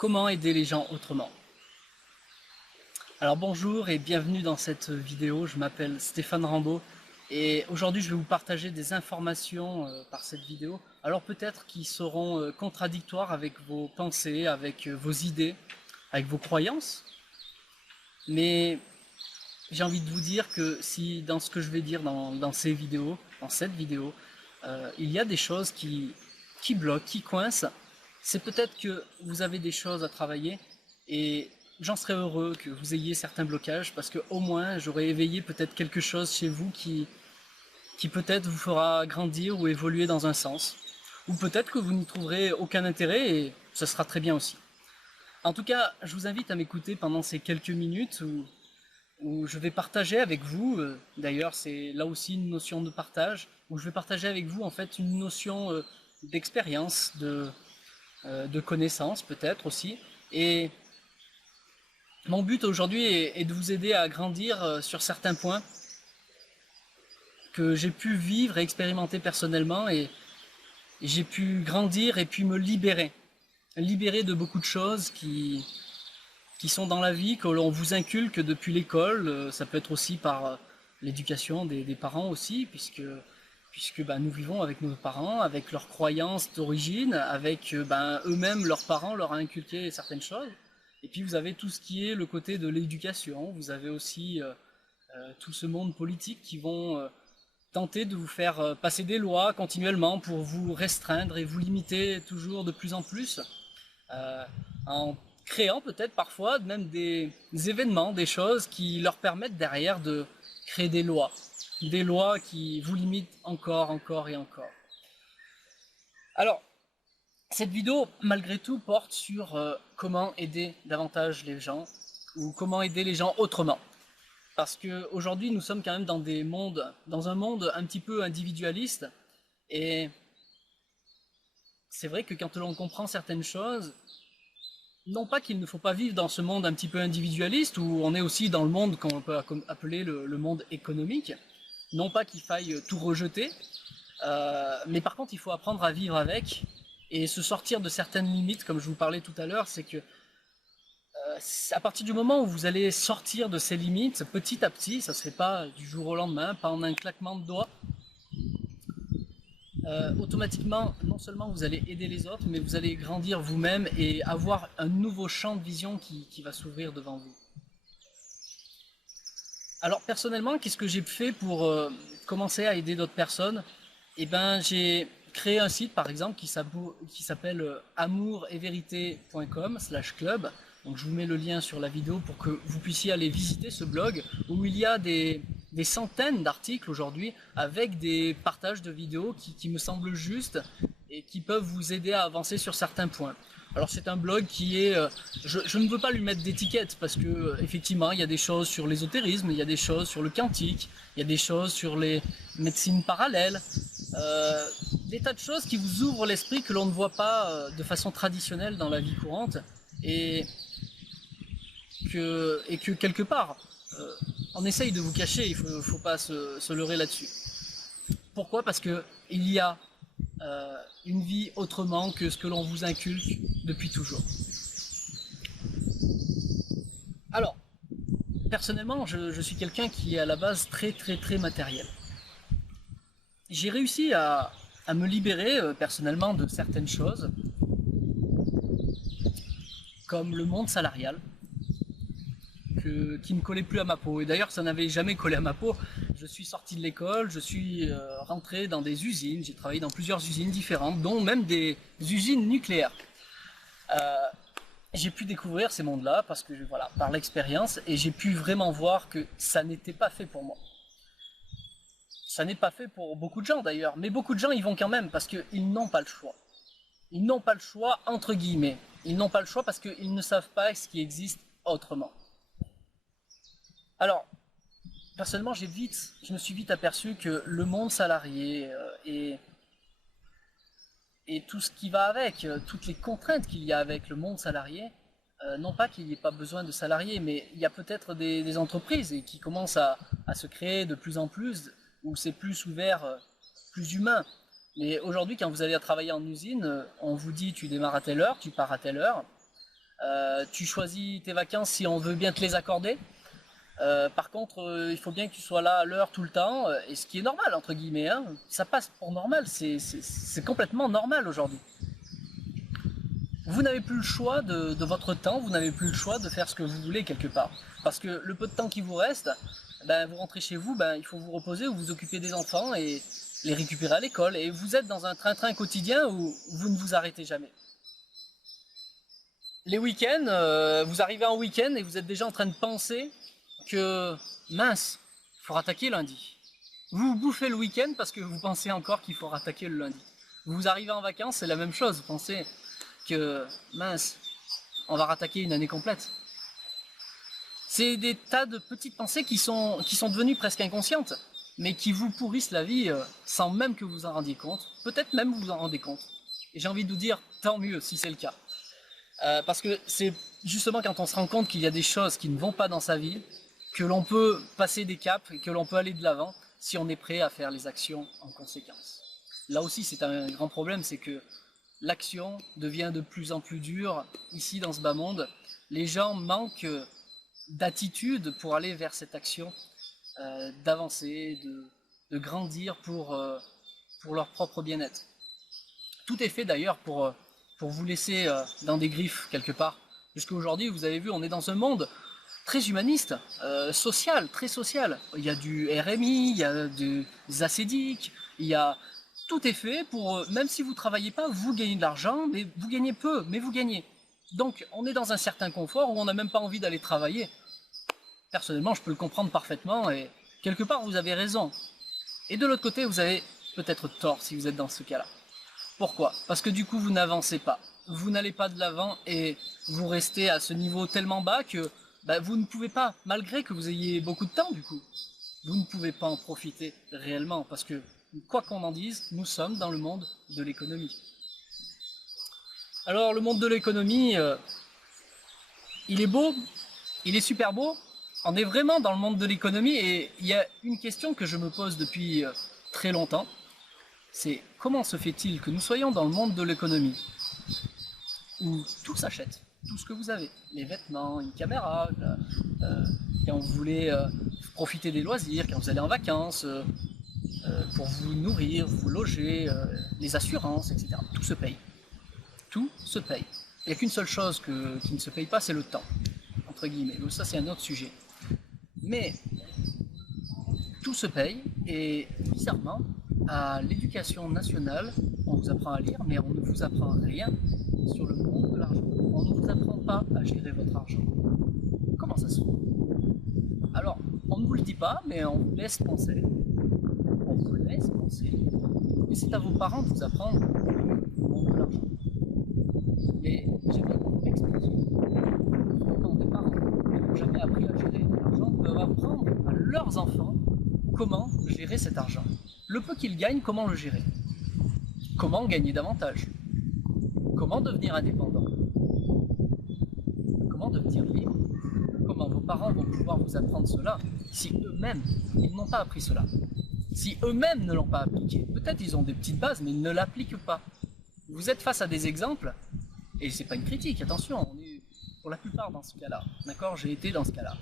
Comment aider les gens autrement? Alors bonjour et bienvenue dans cette vidéo, je m'appelle Stéphane Rambaud et aujourd'hui je vais vous partager des informations par cette vidéo, alors peut-être qui seront contradictoires avec vos pensées, avec vos idées, avec vos croyances, mais j'ai envie de vous dire que si dans ce que je vais dire dans ces vidéos, dans cette vidéo, il y a des choses qui bloquent, qui coincent, c'est peut-être que vous avez des choses à travailler et j'en serais heureux que vous ayez certains blocages parce que au moins j'aurais éveillé peut-être quelque chose chez vous qui peut-être vous fera grandir ou évoluer dans un sens. Ou peut-être que vous n'y trouverez aucun intérêt et ce sera très bien aussi. En tout cas, je vous invite à m'écouter pendant ces quelques minutes où je vais partager avec vous, d'ailleurs c'est là aussi une notion de partage, où je vais partager avec vous en fait une notion d'expérience, de connaissance peut-être aussi. Et mon but aujourd'hui est de vous aider à grandir sur certains points que j'ai pu vivre et expérimenter personnellement et j'ai pu grandir et puis me libérer. Libérer de beaucoup de choses qui sont dans la vie, que l'on vous inculque depuis l'école. Ça peut être aussi par l'éducation des parents aussi, puisque nous vivons avec nos parents, avec leurs croyances d'origine, avec eux-mêmes, leurs parents leur ont inculqué certaines choses. Et puis vous avez tout ce qui est le côté de l'éducation, vous avez aussi tout ce monde politique qui vont tenter de vous faire passer des lois continuellement pour vous restreindre et vous limiter toujours de plus en plus, en créant peut-être parfois même des événements, des choses qui leur permettent derrière de créer des lois qui vous limitent encore, encore et encore. Alors, cette vidéo, malgré tout, porte sur comment aider davantage les gens, ou comment aider les gens autrement. Parce qu'aujourd'hui, nous sommes quand même dans un monde un petit peu individualiste, et c'est vrai que quand l'on comprend certaines choses, non pas qu'il ne faut pas vivre dans ce monde un petit peu individualiste, où on est aussi dans le monde qu'on peut appeler le monde économique, non pas qu'il faille tout rejeter, mais par contre il faut apprendre à vivre avec, et se sortir de certaines limites, comme je vous parlais tout à l'heure, c'est que à partir du moment où vous allez sortir de ces limites, petit à petit, ça ne se fait pas du jour au lendemain, pas en un claquement de doigts, automatiquement, non seulement vous allez aider les autres, mais vous allez grandir vous-même et avoir un nouveau champ de vision qui va s'ouvrir devant vous. Alors personnellement, qu'est-ce que j'ai fait pour commencer à aider d'autres personnes? Eh ben, j'ai créé un site par exemple qui s'appelle amouretvérité.com/club. Donc je vous mets le lien sur la vidéo pour que vous puissiez aller visiter ce blog où il y a des centaines d'articles aujourd'hui avec des partages de vidéos qui me semblent justes et qui peuvent vous aider à avancer sur certains points. Alors c'est un blog qui est... je ne veux pas lui mettre d'étiquette parce que effectivement il y a des choses sur l'ésotérisme, il y a des choses sur le quantique, il y a des choses sur les médecines parallèles, des tas de choses qui vous ouvrent l'esprit que l'on ne voit pas de façon traditionnelle dans la vie courante et que quelque part on essaye de vous cacher, il ne faut pas se leurrer là-dessus. Pourquoi? Parce que il y a une vie autrement que ce que l'on vous inculque depuis toujours. Alors, personnellement, je suis quelqu'un qui est à la base très matériel. J'ai réussi à me libérer personnellement de certaines choses, comme le monde salarial, qui ne collait plus à ma peau. Et d'ailleurs, ça n'avait jamais collé à ma peau. Je suis sorti de l'école, je suis rentré dans des usines, j'ai travaillé dans plusieurs usines différentes, dont même des usines nucléaires. J'ai pu découvrir ces mondes-là parce que voilà, par l'expérience, et j'ai pu vraiment voir que ça n'était pas fait pour moi. Ça n'est pas fait pour beaucoup de gens d'ailleurs, mais beaucoup de gens y vont quand même parce qu'ils n'ont pas le choix. Ils n'ont pas le choix entre guillemets. Ils n'ont pas le choix parce qu'ils ne savent pas ce qui existe autrement. Alors, personnellement, je me suis vite aperçu que le monde salarié et tout ce qui va avec, toutes les contraintes qu'il y a avec le monde salarié, non pas qu'il n'y ait pas besoin de salariés, mais il y a peut-être des entreprises qui commencent à se créer de plus en plus, où c'est plus ouvert, plus humain. Mais aujourd'hui, quand vous allez travailler en usine, on vous dit tu démarres à telle heure, tu pars à telle heure. Tu choisis tes vacances si on veut bien te les accorder. Par contre, il faut bien que tu sois là à l'heure tout le temps, et ce qui est normal, entre guillemets, hein. Ça passe pour normal, c'est complètement normal aujourd'hui. Vous n'avez plus le choix de votre temps, vous n'avez plus le choix de faire ce que vous voulez quelque part. Parce que le peu de temps qui vous reste, ben, vous rentrez chez vous, ben, il faut vous reposer ou vous occuper des enfants et les récupérer à l'école. Et vous êtes dans un train-train quotidien où vous ne vous arrêtez jamais. Les week-ends, vous arrivez en week-end et vous êtes déjà en train de penser que, mince, il faut rattaquer lundi. Vous bouffez le week-end parce que vous pensez encore qu'il faut rattaquer le lundi. Vous arrivez en vacances, c'est la même chose, vous pensez que, mince, on va rattaquer une année complète. C'est des tas de petites pensées qui sont devenues presque inconscientes, mais qui vous pourrissent la vie sans même que vous en rendiez compte. Peut-être même vous en rendez compte. Et j'ai envie de vous dire, tant mieux si c'est le cas. Parce que c'est justement quand on se rend compte qu'il y a des choses qui ne vont pas dans sa vie, que l'on peut passer des caps et que l'on peut aller de l'avant si on est prêt à faire les actions en conséquence. Là aussi, c'est un grand problème, c'est que l'action devient de plus en plus dure ici dans ce bas monde. Les gens manquent d'attitude pour aller vers cette action, d'avancer, de grandir pour leur propre bien-être. Tout est fait d'ailleurs pour vous laisser dans des griffes quelque part. Jusqu'aujourd'hui, vous avez vu, on est dans un monde très humaniste, social, très social. Il y a du RMI, il y a des ACDIC, il y a... Tout est fait pour, même si vous ne travaillez pas, vous gagnez de l'argent, mais vous gagnez peu, mais vous gagnez. Donc on est dans un certain confort où on n'a même pas envie d'aller travailler. Personnellement, je peux le comprendre parfaitement et quelque part vous avez raison. Et de l'autre côté, vous avez peut-être tort si vous êtes dans ce cas-là. Pourquoi? Parce que du coup, vous n'avancez pas. Vous n'allez pas de l'avant et vous restez à ce niveau tellement bas que vous ne pouvez pas, malgré que vous ayez beaucoup de temps du coup, vous ne pouvez pas en profiter réellement parce que, quoi qu'on en dise, nous sommes dans le monde de l'économie. Alors le monde de l'économie, il est beau, il est super beau, on est vraiment dans le monde de l'économie et il y a une question que je me pose depuis très longtemps, c'est comment se fait-il que nous soyons dans le monde de l'économie où tout s'achète, tout ce que vous avez, les vêtements, une caméra, quand vous voulez profiter des loisirs, quand vous allez en vacances, pour vous nourrir, vous loger, les assurances, etc. Tout se paye. Tout se paye. Il n'y a qu'une seule chose qui ne se paye pas, c'est le temps, entre guillemets. Donc ça, c'est un autre sujet. Mais tout se paye et bizarrement, à l'éducation nationale, on vous apprend à lire, mais on ne vous apprend rien sur le monde de l'argent. On ne vous apprend pas à gérer votre argent. Comment ça se fait? Alors, on ne vous le dit pas, mais on vous laisse penser. On vous laisse penser. Et c'est à vos parents de vous apprendre le monde de l'argent. Mais j'aimerais vous expliquer. Quand des parents qui n'ont jamais appris à gérer l'argent peuvent apprendre à leurs enfants comment gérer cet argent. Le peu qu'ils gagnent, comment le gérer? Comment gagner davantage? Comment devenir indépendant? Comment devenir libre? Comment vos parents vont pouvoir vous apprendre cela si eux-mêmes, ils n'ont pas appris cela? Si eux-mêmes ne l'ont pas appliqué, peut-être ils ont des petites bases, mais ils ne l'appliquent pas. Vous êtes face à des exemples, et c'est pas une critique, attention, on est pour la plupart dans ce cas-là, d'accord? J'ai été dans ce cas-là.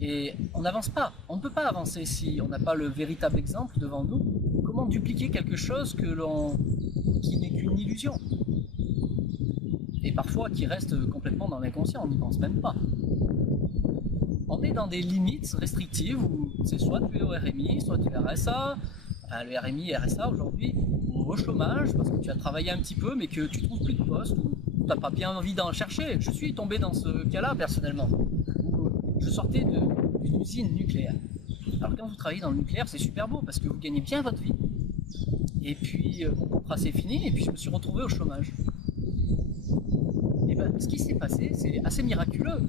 Et on n'avance pas, on ne peut pas avancer si on n'a pas le véritable exemple devant nous. Comment dupliquer quelque chose qui n'est qu'une illusion? Et parfois qui reste complètement dans l'inconscient, on n'y pense même pas. On est dans des limites restrictives où c'est soit tu es au RMI, soit tu es RSA, enfin, le RMI, RSA aujourd'hui, ou au chômage parce que tu as travaillé un petit peu mais que tu trouves plus de poste ou tu n'as pas bien envie d'en chercher. Je suis tombé dans ce cas-là personnellement. Je sortais d'une usine nucléaire. Alors quand vous travaillez dans le nucléaire, c'est super beau parce que vous gagnez bien votre vie. Et puis mon contrat c'est fini et puis je me suis retrouvé au chômage. Et ce qui s'est passé, c'est assez miraculeux.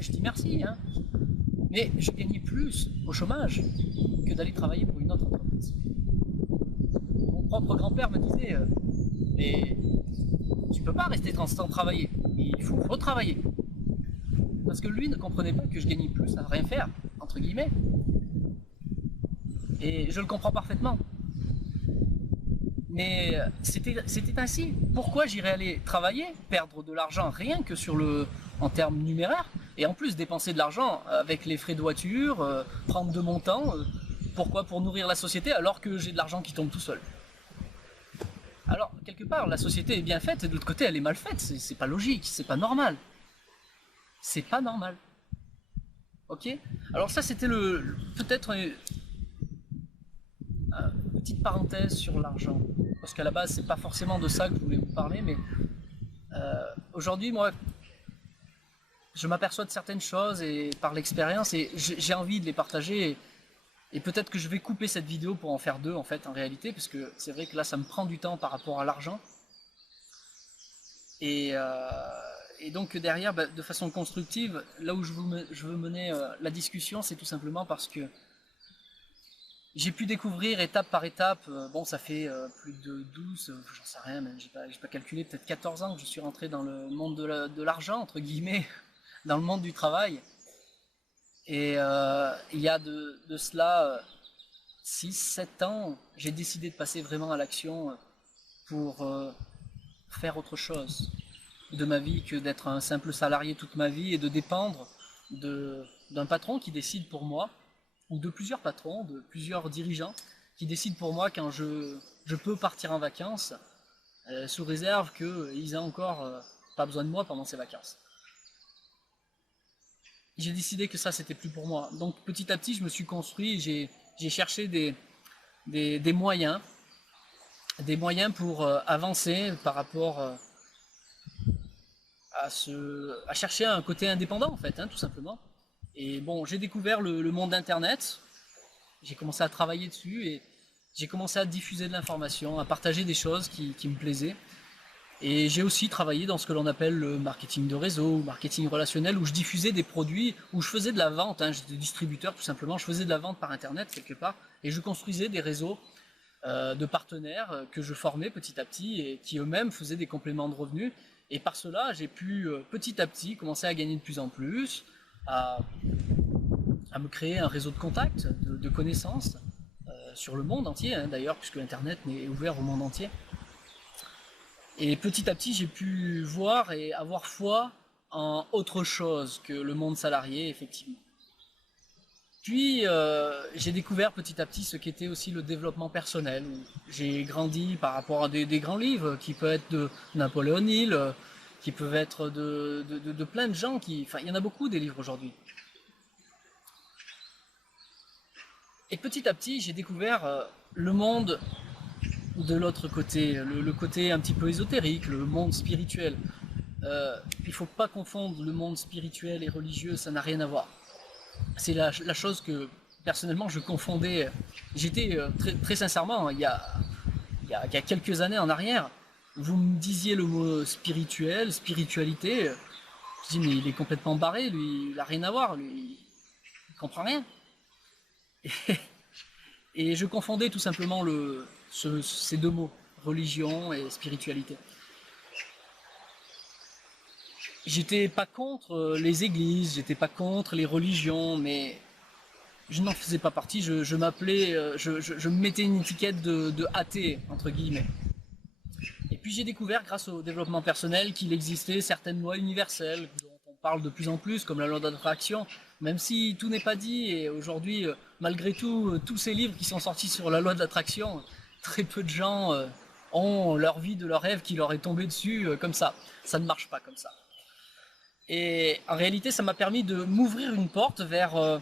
Je dis merci, hein. Mais je gagnais plus au chômage que d'aller travailler pour une autre entreprise. Mon propre grand-père me disait mais tu peux pas rester sans travailler, il faut retravailler. Parce que lui ne comprenait pas que je gagnais plus à rien faire, entre guillemets. Et je le comprends parfaitement. Mais c'était ainsi. Pourquoi j'irais aller travailler, perdre de l'argent rien que en termes numéraires, et en plus dépenser de l'argent avec les frais de voiture, prendre de mon temps, pourquoi pour nourrir la société alors que j'ai de l'argent qui tombe tout seul. Alors, quelque part, la société est bien faite et de l'autre côté, elle est mal faite. C'est pas logique, c'est pas normal. C'est pas normal. Ok. Alors ça, c'était peut-être une petite parenthèse sur l'argent. Parce qu'à la base, c'est pas forcément de ça que je voulais vous parler, mais aujourd'hui, moi, je m'aperçois de certaines choses et par l'expérience, et j'ai envie de les partager. Et peut-être que je vais couper cette vidéo pour en faire deux, en fait, en réalité, parce que c'est vrai que là, ça me prend du temps par rapport à l'argent. Et, donc derrière, bah, de façon constructive, là où je veux mener la discussion, c'est tout simplement parce que j'ai pu découvrir étape par étape, bon ça fait plus de 12, j'en sais rien, même j'ai pas calculé, peut-être 14 ans que je suis rentré dans le monde de l'argent, entre guillemets, dans le monde du travail. Et il y a de cela 6-7 ans, j'ai décidé de passer vraiment à l'action pour faire autre chose de ma vie que d'être un simple salarié toute ma vie et de dépendre d'un patron qui décide pour moi, ou de plusieurs patrons, de plusieurs dirigeants qui décident pour moi quand je peux partir en vacances, sous réserve qu'ils aient encore pas besoin de moi pendant ces vacances. J'ai décidé que ça c'était plus pour moi. Donc petit à petit je me suis construit, j'ai cherché des moyens pour avancer par rapport à chercher un côté indépendant en fait, hein, tout simplement. Et bon, j'ai découvert le monde internet, j'ai commencé à travailler dessus et j'ai commencé à diffuser de l'information, à partager des choses qui me plaisaient. Et j'ai aussi travaillé dans ce que l'on appelle le marketing de réseau, ou marketing relationnel, où je diffusais des produits, où je faisais de la vente, hein, j'étais distributeur tout simplement, je faisais de la vente par internet quelque part, et je construisais des réseaux de partenaires que je formais petit à petit et qui eux-mêmes faisaient des compléments de revenus. Et par cela, j'ai pu petit à petit commencer à gagner de plus en plus, à me créer un réseau de contacts, de connaissances sur le monde entier, hein, d'ailleurs, puisque Internet est ouvert au monde entier. Et petit à petit, j'ai pu voir et avoir foi en autre chose que le monde salarié, effectivement. Puis, j'ai découvert petit à petit ce qu'était aussi le développement personnel. J'ai grandi par rapport à des grands livres, qui peuvent être de Napoléon Hill, qui peuvent être de plein de gens Enfin, il y en a beaucoup des livres aujourd'hui. Et petit à petit, j'ai découvert le monde de l'autre côté, le côté un petit peu ésotérique, le monde spirituel. Il ne faut pas confondre le monde spirituel et religieux, ça n'a rien à voir. C'est la chose que personnellement je confondais. J'étais très sincèrement, il y a quelques années en arrière, vous me disiez le mot spirituel, spiritualité, je dis mais il est complètement barré, lui, il n'a rien à voir, lui, il comprend rien. Et je confondais tout simplement ces deux mots, religion et spiritualité. J'étais pas contre les églises, j'étais pas contre les religions, mais je n'en faisais pas partie, je m'appelais, je me mettais une étiquette de athée, entre guillemets. Et puis j'ai découvert, grâce au développement personnel, qu'il existait certaines lois universelles, dont on parle de plus en plus, comme la loi d'attraction, même si tout n'est pas dit, et aujourd'hui, malgré tout, tous ces livres qui sont sortis sur la loi de l'attraction, très peu de gens ont leur vie de leur rêve qui leur est tombée dessus comme ça. Ça ne marche pas comme ça. Et en réalité, ça m'a permis de m'ouvrir une porte vers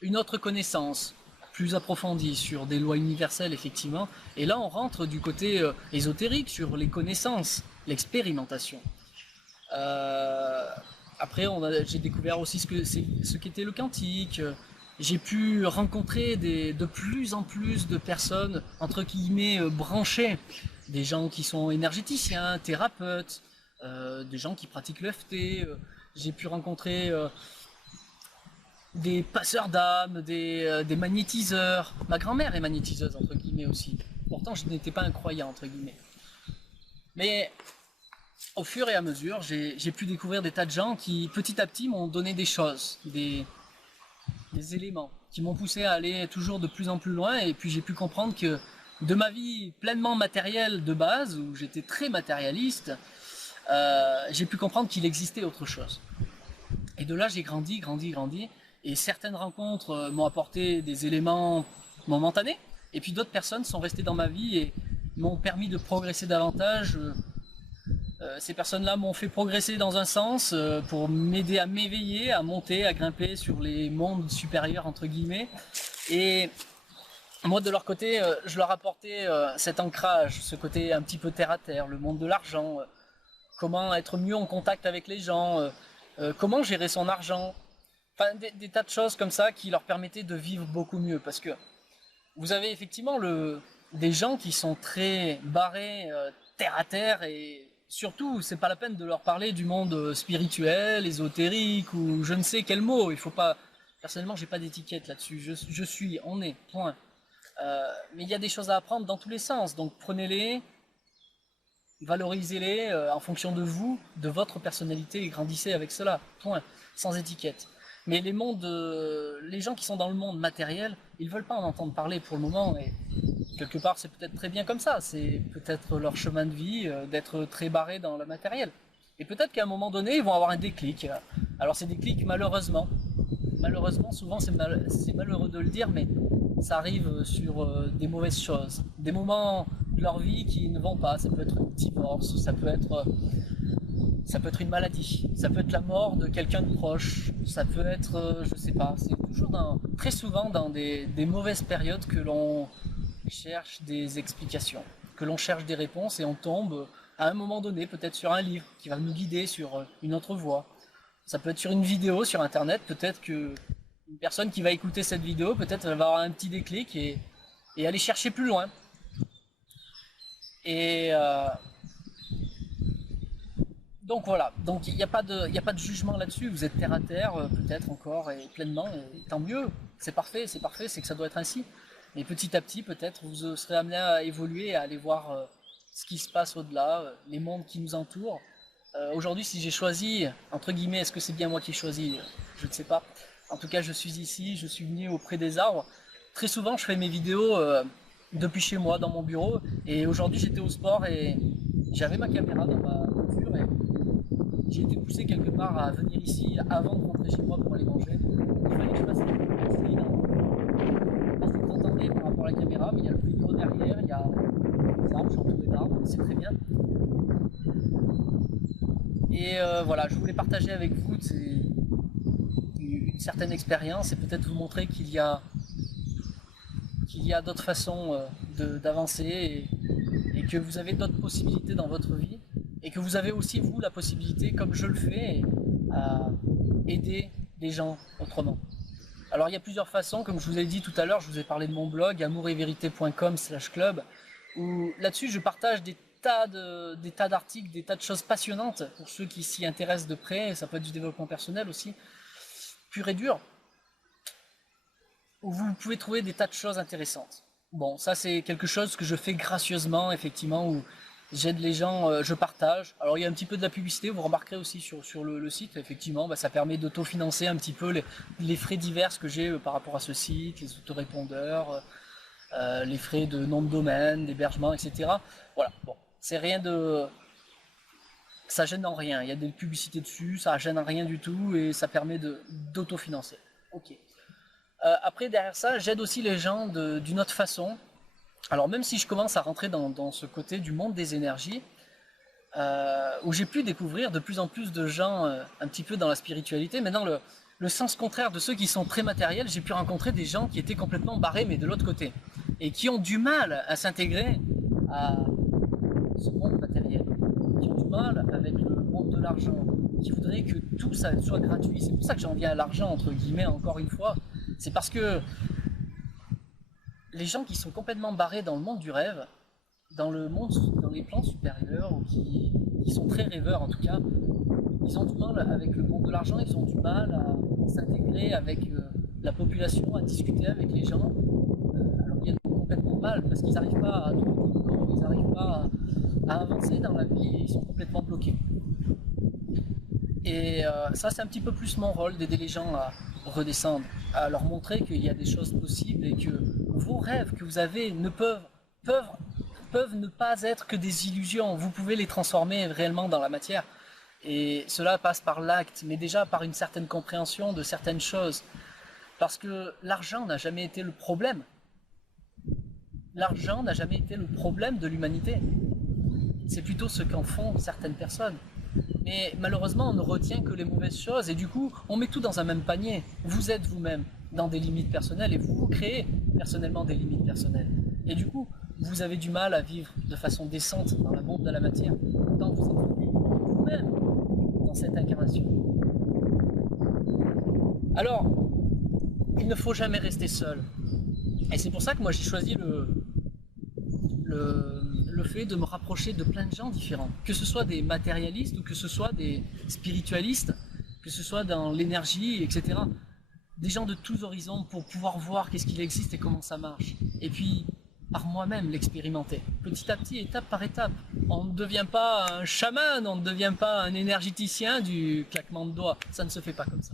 une autre connaissance plus approfondie sur des lois universelles, effectivement. Et là, on rentre du côté ésotérique sur les connaissances, l'expérimentation. Après, j'ai découvert aussi ce qu'était le quantique. J'ai pu rencontrer de plus en plus de personnes, entre guillemets, branchées. Des gens qui sont énergéticiens, thérapeutes, des gens qui pratiquent l'EFT. J'ai pu rencontrer des passeurs d'âme, des magnétiseurs. Ma grand-mère est magnétiseuse, entre guillemets, aussi. Pourtant, je n'étais pas un croyant, entre guillemets. Mais au fur et à mesure, j'ai pu découvrir des tas de gens qui, petit à petit, m'ont donné des choses, des éléments, qui m'ont poussé à aller toujours de plus en plus loin. Et puis, j'ai pu comprendre que de ma vie pleinement matérielle de base, où j'étais très matérialiste, j'ai pu comprendre qu'il existait autre chose. Et de là, j'ai grandi, grandi, grandi. Et certaines rencontres m'ont apporté des éléments momentanés. Et puis d'autres personnes sont restées dans ma vie et m'ont permis de progresser davantage. Ces personnes-là m'ont fait progresser dans un sens pour m'aider à m'éveiller, à monter, à grimper sur les mondes supérieurs, entre guillemets. Et moi, de leur côté, je leur apportais cet ancrage, ce côté un petit peu terre à terre, le monde de l'argent, comment être mieux en contact avec les gens, comment gérer son argent. Enfin, des tas de choses comme ça qui leur permettaient de vivre beaucoup mieux. Parce que vous avez effectivement des gens qui sont très barrés terre à terre et surtout, c'est pas la peine de leur parler du monde spirituel, ésotérique ou je ne sais quel mot. Il faut pas. Personnellement, j'ai pas d'étiquette là-dessus. Je suis, on est, point. Mais il y a des choses à apprendre dans tous les sens. Donc prenez-les, valorisez-les en fonction de vous, de votre personnalité et grandissez avec cela. Point. Sans étiquette. Mais les gens qui sont dans le monde matériel, ils veulent pas en entendre parler pour le moment. Et quelque part, c'est peut-être très bien comme ça. C'est peut-être leur chemin de vie d'être très barré dans le matériel. Et peut-être qu'à un moment donné, ils vont avoir un déclic. Alors ces déclics, malheureusement, souvent c'est malheureux de le dire, mais ça arrive sur des mauvaises choses. Des moments de leur vie qui ne vont pas. Ça peut être un divorce, ça peut être une maladie, ça peut être la mort de quelqu'un de proche, ça peut être, je sais pas, c'est toujours très souvent dans des mauvaises périodes que l'on cherche des explications, que l'on cherche des réponses et on tombe à un moment donné peut-être sur un livre qui va nous guider sur une autre voie. Ça peut être sur une vidéo sur internet, peut-être que une personne qui va écouter cette vidéo, peut-être elle va avoir un petit déclic et aller chercher plus loin. Et donc voilà, donc il n'y a pas de jugement là-dessus, vous êtes terre à terre, peut-être encore, et pleinement, et tant mieux, c'est parfait, c'est que ça doit être ainsi. Mais petit à petit, peut-être, vous serez amené à évoluer, à aller voir ce qui se passe au-delà, les mondes qui nous entourent. Aujourd'hui, si j'ai choisi, entre guillemets, est-ce que c'est bien moi qui ai choisi? Je ne sais pas. En tout cas, je suis ici, je suis venu auprès des arbres. Très souvent, je fais mes vidéos depuis chez moi, dans mon bureau, et aujourd'hui, j'étais au sport et j'avais ma caméra dans ma voiture et j'ai été poussé quelque part à venir ici avant de rentrer chez moi pour aller manger. Il fallait que je fasse une petite parce que vous entendez par rapport à la caméra, mais il y a le bruit d'eau derrière, il y a des arbres, j'entends des arbres, c'est très bien. Et voilà, je voulais partager avec vous une certaine expérience et peut-être vous montrer qu'il y a d'autres façons d'avancer et que vous avez d'autres possibilités dans votre vie et que vous avez aussi vous la possibilité, comme je le fais, à aider les gens autrement. Alors il y a plusieurs façons, comme je vous ai dit tout à l'heure, je vous ai parlé de mon blog amouretvérité.com/club où là-dessus je partage des tas d'articles, des tas de choses passionnantes pour ceux qui s'y intéressent de près, ça peut être du développement personnel aussi, pur et dur, où vous pouvez trouver des tas de choses intéressantes. Bon, ça c'est quelque chose que je fais gracieusement, effectivement, où j'aide les gens, je partage. Alors il y a un petit peu de la publicité, vous remarquerez aussi sur le site, effectivement, ça permet d'autofinancer un petit peu les frais divers que j'ai par rapport à ce site, les autorépondeurs, les frais de nom de domaine, d'hébergement, etc. Voilà, bon, c'est rien de... Ça gêne en rien, il y a des publicités dessus, ça gêne en rien du tout et ça permet d'autofinancer. Ok. Après, derrière ça, j'aide aussi les gens d'une autre façon. Alors même si je commence à rentrer dans ce côté du monde des énergies, où j'ai pu découvrir de plus en plus de gens un petit peu dans la spiritualité, mais dans le sens contraire de ceux qui sont très matériels, j'ai pu rencontrer des gens qui étaient complètement barrés, mais de l'autre côté, et qui ont du mal à s'intégrer à ce monde matériel, qui ont du mal avec le monde de l'argent, qui voudraient que tout ça soit gratuit. C'est pour ça que j'en viens à l'argent, entre guillemets, encore une fois. C'est parce que les gens qui sont complètement barrés dans le monde du rêve, dans les plans supérieurs, ou qui sont très rêveurs en tout cas, ils ont du mal avec le monde de l'argent, ils ont du mal à s'intégrer avec la population, à discuter avec les gens. Alors ils ont complètement mal parce qu'ils n'arrivent pas à trouver le boulot, ils n'arrivent pas à avancer dans la vie et ils sont complètement bloqués. Et ça c'est un petit peu plus mon rôle, d'aider les gens à redescendre, à leur montrer qu'il y a des choses possibles et que vos rêves que vous avez ne peuvent peuvent, peuvent ne pas être que des illusions. Vous pouvez les transformer réellement dans la matière. Et cela passe par l'acte, mais déjà par une certaine compréhension de certaines choses. Parce que l'argent n'a jamais été le problème. L'argent n'a jamais été le problème de l'humanité. C'est plutôt ce qu'en font certaines personnes. Mais malheureusement, on ne retient que les mauvaises choses et du coup, on met tout dans un même panier. Vous êtes vous-même dans des limites personnelles et vous créez personnellement des limites personnelles. Et du coup, vous avez du mal à vivre de façon décente dans le monde de la matière, tant vous êtes venu vous-même dans cette incarnation. Alors, il ne faut jamais rester seul. Et c'est pour ça que moi j'ai choisi le fait de me rapprocher de plein de gens différents, que ce soit des matérialistes ou que ce soit des spiritualistes, que ce soit dans l'énergie, etc. Des gens de tous horizons pour pouvoir voir qu'est-ce qu'il existe et comment ça marche. Et puis, par moi-même, l'expérimenter. Petit à petit, étape par étape. On ne devient pas un chaman, on ne devient pas un énergéticien du claquement de doigts. Ça ne se fait pas comme ça.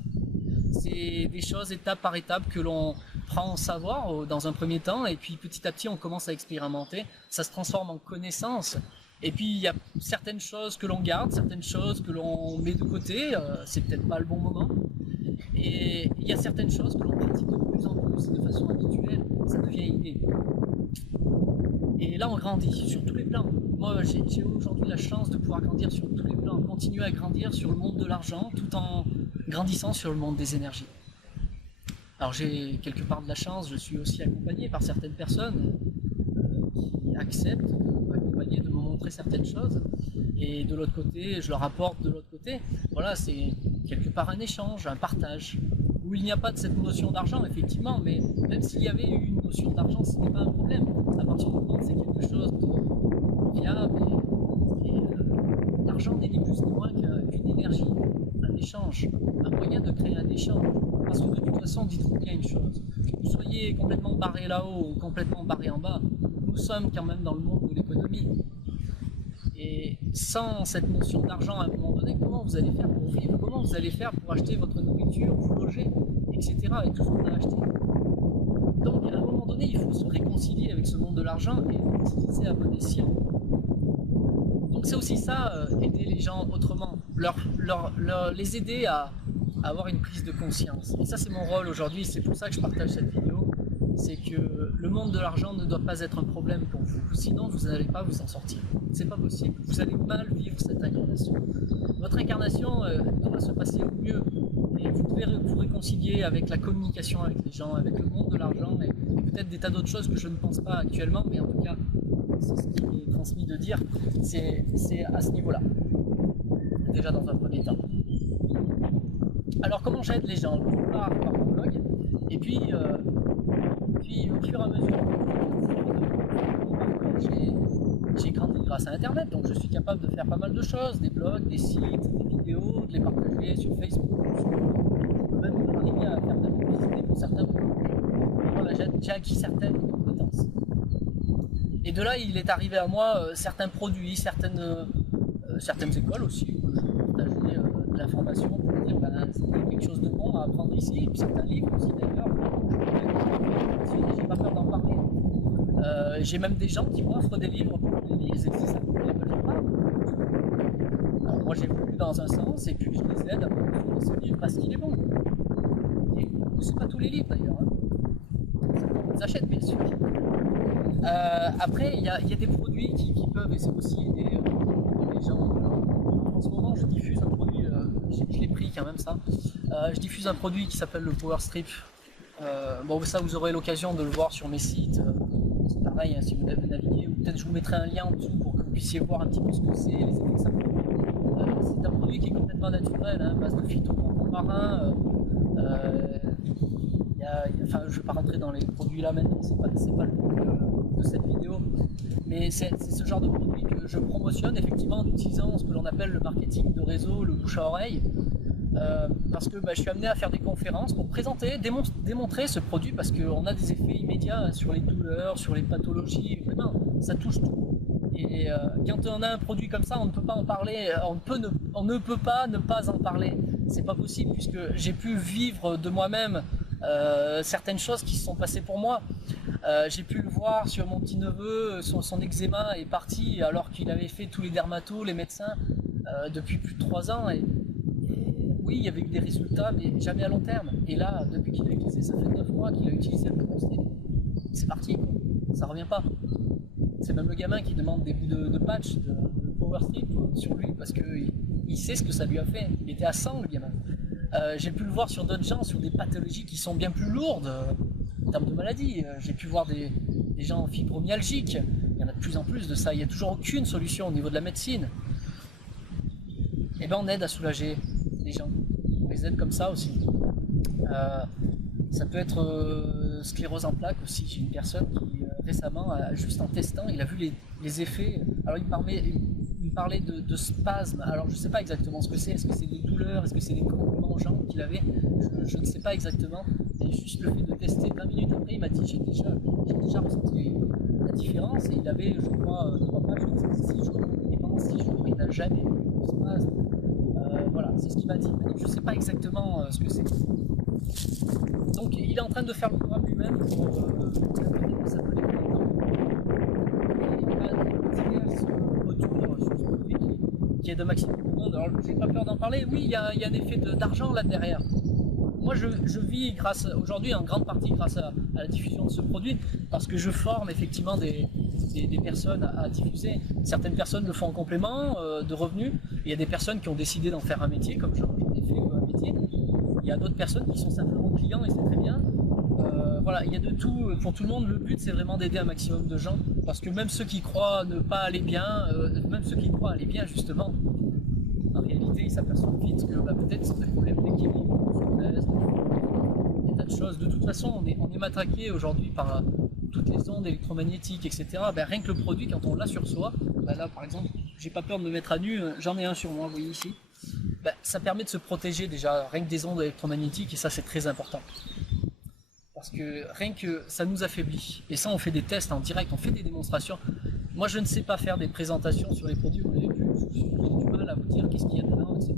C'est des choses étape par étape que l'on prend en savoir dans un premier temps et puis petit à petit on commence à expérimenter, ça se transforme en connaissance et puis il y a certaines choses que l'on garde, certaines choses que l'on met de côté, c'est peut-être pas le bon moment et il y a certaines choses que l'on pratique de plus en plus de façon habituelle, ça devient inné. Et là on grandit sur tous les plans. Moi j'ai aujourd'hui la chance de pouvoir grandir sur tous les plans, continuer à grandir sur le monde de l'argent tout en grandissant sur le monde des énergies. Alors j'ai quelque part de la chance, je suis aussi accompagné par certaines personnes qui acceptent de m'accompagner, de me montrer certaines choses. Et de l'autre côté, je leur apporte de l'autre côté. Voilà, c'est quelque part un échange, un partage, où il n'y a pas de cette notion d'argent, effectivement, mais même s'il y avait eu une notion d'argent, ce n'est pas un problème. À partir du moment où c'est quelque chose de viable, et l'argent n'est ni plus ni moins qu'une énergie, un échange, un moyen de créer un échange. Parce que de toute façon, dites-vous bien une chose, que vous soyez complètement barré là-haut ou complètement barré en bas, nous sommes quand même dans le monde de l'économie. Et sans cette notion d'argent à un moment donné, comment vous allez faire pour vivre? Comment vous allez faire pour acheter votre nourriture, vous loger, etc. et tout ce qu'on a acheté? Donc à un moment donné, il faut se réconcilier avec ce monde de l'argent et l'utiliser à bon escient. Donc c'est aussi ça, aider les gens autrement, les aider à avoir une prise de conscience. Et ça c'est mon rôle aujourd'hui, c'est pour ça que je partage cette vidéo, c'est que le monde de l'argent ne doit pas être un problème pour vous, sinon vous n'allez pas vous en sortir. C'est pas possible, vous allez mal vivre cette incarnation. Votre incarnation doit se passer au mieux, et vous devez vous réconcilier avec la communication avec les gens, avec le monde de l'argent, et peut-être des tas d'autres choses que je ne pense pas actuellement, mais en tout cas, c'est ce qui m'est transmis de dire, c'est à ce niveau-là, déjà dans un premier temps. Alors comment j'aide les gens? Par mon blog, et puis au fur et à mesure j'ai grandi grâce à internet, donc je suis capable de faire pas mal de choses, des blogs, des sites, des vidéos, de les partager sur Facebook, même arriver à faire de la publicité pour certains blogs. Voilà, j'ai acquis certaines compétences. Et de là il est arrivé à moi certains produits, certaines écoles aussi, où je partageais de l'information pour dire c'est quelque chose de bon à apprendre ici, et puis certains livres aussi d'ailleurs, j'ai pas peur d'en parler. J'ai même des gens qui m'offrent des livres pour que je les lise, et c'est ça pour lesquels j'en parle. Alors moi j'ai voulu dans un sens, et puis je les aide à trouver ce livre parce qu'il est bon. Et c'est pas tous les livres d'ailleurs, hein. On les achète bien sûr. Après il y a des produits qui peuvent aussi aider les gens. En ce moment je diffuse un produit, je l'ai pris quand même ça, je diffuse un produit qui s'appelle le Power Strip. Bon ça vous aurez l'occasion de le voir sur mes sites, c'est pareil hein, si vous naviguez, ou peut-être je vous mettrai un lien en dessous pour que vous puissiez voir un petit peu ce que c'est, les effets que ça produit. C'est un produit qui est complètement naturel, hein, à base de phytoplancton marin. Enfin, je ne vais pas rentrer dans les produits là maintenant, c'est pas le but de cette vidéo, mais c'est ce genre de produit que je promotionne effectivement en utilisant ce que l'on appelle le marketing de réseau, le bouche à oreille, parce que je suis amené à faire des conférences pour présenter, démontrer ce produit, parce qu'on a des effets immédiats sur les douleurs, sur les pathologies, vraiment, ça touche tout. Et quand on a un produit comme ça, on ne peut pas en parler, on ne peut pas ne pas en parler, c'est pas possible, puisque j'ai pu vivre de moi-même certaines choses qui se sont passées pour moi. J'ai pu le voir sur mon petit neveu, son eczéma est parti alors qu'il avait fait tous les dermatos, les médecins depuis plus de 3 ans. Et oui, il y avait eu des résultats, mais jamais à long terme. Et là, depuis qu'il a utilisé, ça fait 9 mois qu'il a utilisé le Power, c'est parti, quoi. Ça revient pas. C'est même le gamin qui demande des bouts de patch, de Power Strip sur lui, parce qu'il sait ce que ça lui a fait. Il était à 100, le gamin. J'ai pu le voir sur d'autres gens, sur des pathologies qui sont bien plus lourdes en termes de maladies. J'ai pu voir des gens fibromyalgiques. Il y en a de plus en plus de ça. Il n'y a toujours aucune solution au niveau de la médecine. Et ben on aide à soulager les gens. On les aide comme ça aussi. Ça peut être sclérose en plaques aussi. J'ai une personne qui récemment, juste en testant, il a vu les effets. Alors il me parlait de spasmes. Alors je ne sais pas exactement ce que c'est. Est-ce que c'est des douleurs? Est-ce que c'est des crampements aux jambes qu'il avait? Je ne sais pas exactement. Et juste le fait de tester 20 minutes après, il m'a dit j'ai déjà ressenti la différence. Et il avait, je crois, 3 patchs dans 6 jours. Et pendant 6 jours, il n'a jamais eu de spasme. Voilà, c'est ce qu'il m'a dit. Je ne sais pas exactement ce que c'est. Donc il est en train de faire le programme lui-même pour s'appeler retour sur ce produit qui est de maximum du monde. Alors j'ai pas peur d'en parler, oui, il y a un effet d'argent là derrière. Moi je vis aujourd'hui en grande partie grâce à la diffusion de ce produit, parce que je forme effectivement des personnes à diffuser. Certaines personnes le font en complément de revenus, et il y a des personnes qui ont décidé d'en faire un métier, comme j'en ai fait un métier. Il y a d'autres personnes qui sont simplement clients et c'est très bien. Voilà, il y a de tout pour tout le monde. Le but c'est vraiment d'aider un maximum de gens, parce que même ceux qui croient ne pas aller bien, même ceux qui croient aller bien justement, en réalité ils s'aperçoivent vite que peut-être c'est un problème d'équilibre, des tas de choses. De toute façon on est matraqué aujourd'hui par toutes les ondes électromagnétiques, etc. Rien que le produit, quand on l'a sur soi, là par exemple, j'ai pas peur de me mettre à nu, j'en ai un sur moi, vous voyez ici. Ça permet de se protéger déjà, rien que des ondes électromagnétiques, et ça c'est très important. Parce que rien que ça nous affaiblit. Et ça on fait des tests en direct, on fait des démonstrations. Moi je ne sais pas faire des présentations sur les produits, vous l'avez vu, j'ai du mal à vous dire qu'est-ce qu'il y a dedans, etc.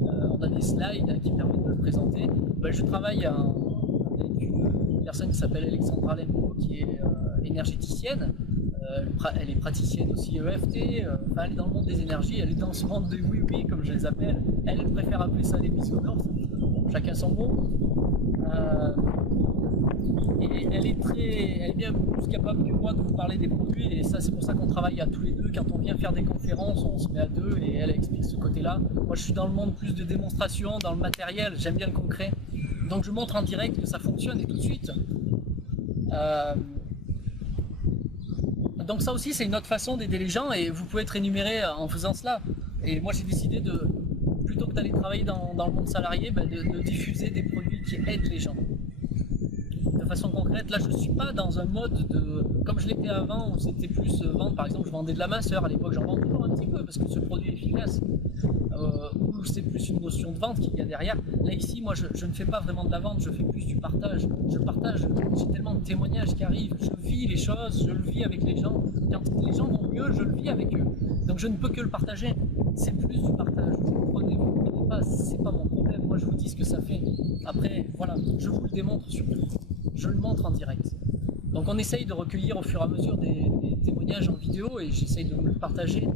On a des slides qui permettent de le présenter. Je travaille avec une personne qui s'appelle Alexandra Lembo, qui est énergéticienne. Elle est praticienne aussi EFT, elle est dans le monde des énergies, elle est dans ce monde des oui-oui comme je les appelle. Elle préfère appeler ça des bisounours, chacun son mot. Et elle est bien plus capable que moi de vous parler des produits, et ça c'est pour ça qu'on travaille à tous les deux. Quand on vient faire des conférences, on se met à deux et elle explique ce côté-là. Moi je suis dans le monde plus de démonstration, dans le matériel, j'aime bien le concret. Donc je montre en direct que ça fonctionne et tout de suite. Donc ça aussi c'est une autre façon d'aider les gens, et vous pouvez être rémunéré en faisant cela. Et moi j'ai décidé plutôt que d'aller travailler dans le monde salarié, de diffuser des produits qui aident les gens. De façon concrète, là je suis pas dans un mode comme je l'étais avant, où c'était plus vendre. Par exemple je vendais de la minceur, à l'époque j'en vends toujours un petit peu parce que ce produit est efficace, où c'est plus une notion de vente qu'il y a derrière. Là ici moi je ne fais pas vraiment de la vente, je fais plus du partage. Je partage, j'ai tellement de témoignages qui arrivent, je vis les choses, je le vis avec les gens. Quand les gens vont mieux, je le vis avec eux. Donc je ne peux que le partager, c'est plus du partage. Vous le prenez, vous le prenez pas, c'est pas mon problème, moi je vous dis ce que ça fait. Après voilà, je vous le démontre surtout. Je le montre en direct. Donc on essaye de recueillir au fur et à mesure des témoignages en vidéo, et j'essaye de le partager.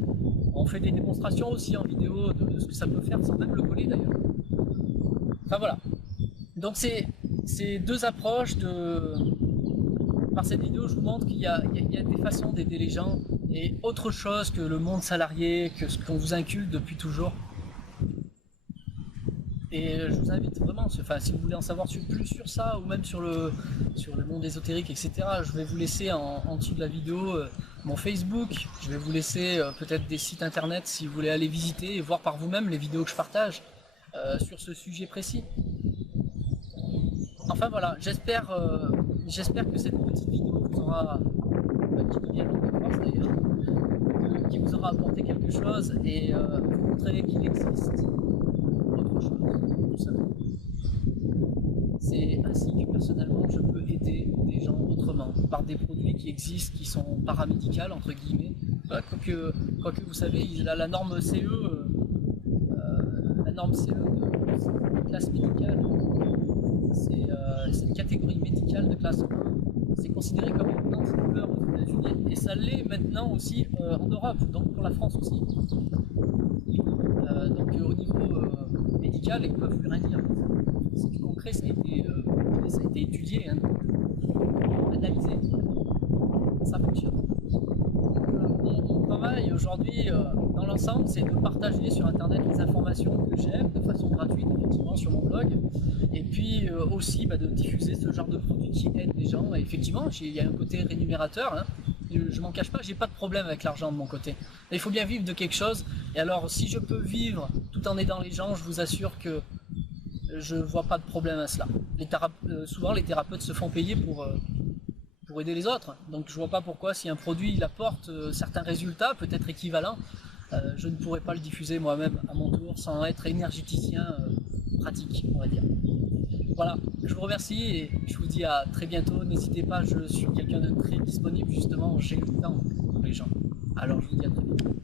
On fait des démonstrations aussi en vidéo de ce que ça peut faire, sans même le coller d'ailleurs. Enfin voilà. Donc c'est deux approches Par cette vidéo, je vous montre qu'il y a des façons d'aider les gens, et autre chose que le monde salarié, que ce qu'on vous inculque depuis toujours. Et je vous invite vraiment, si vous voulez en savoir plus sur ça, ou même sur le monde ésotérique, etc., je vais vous laisser en dessous de la vidéo mon Facebook, je vais vous laisser peut-être des sites internet si vous voulez aller visiter et voir par vous-même les vidéos que je partage sur ce sujet précis. Enfin voilà, j'espère que cette petite vidéo vous aura, qui devient longue de force d'ailleurs, qui vous aura apporté quelque chose, et vous montrer qu'il existe autre chose, tout simplement. C'est ainsi que personnellement je peux aider des gens autrement, par des produits qui existent, qui sont paramédicales entre guillemets. Quoique vous savez, il a la norme CE, de classe médicale, c'est une catégorie médicale de classe E. c'est considéré comme une danse couleur aux États-Unis et ça l'est maintenant aussi en Europe, donc pour la France aussi. Donc au niveau médical, ils ne peuvent plus rien dire. C'est du concret, ça a été étudié, hein, analysé. Ça fonctionne. Mon travail aujourd'hui, dans l'ensemble, c'est de partager sur Internet les informations que j'aime de façon gratuite, effectivement, sur mon blog. Et puis aussi de diffuser ce genre de produits qui aident les gens. Et effectivement, il y a un côté rémunérateur. Hein. Je m'en cache pas, j'ai pas de problème avec l'argent de mon côté. Mais il faut bien vivre de quelque chose. Et alors, si je peux vivre tout en aidant les gens, je vous assure que je vois pas de problème à cela. Souvent, les thérapeutes se font payer pour aider les autres. Donc je vois pas pourquoi, si un produit il apporte certains résultats, peut-être équivalents, je ne pourrais pas le diffuser moi-même à mon tour sans être énergéticien pratique, on va dire. Voilà, je vous remercie et je vous dis à très bientôt. N'hésitez pas, je suis quelqu'un de très disponible, justement, j'ai le temps pour les gens. Alors je vous dis à très bientôt.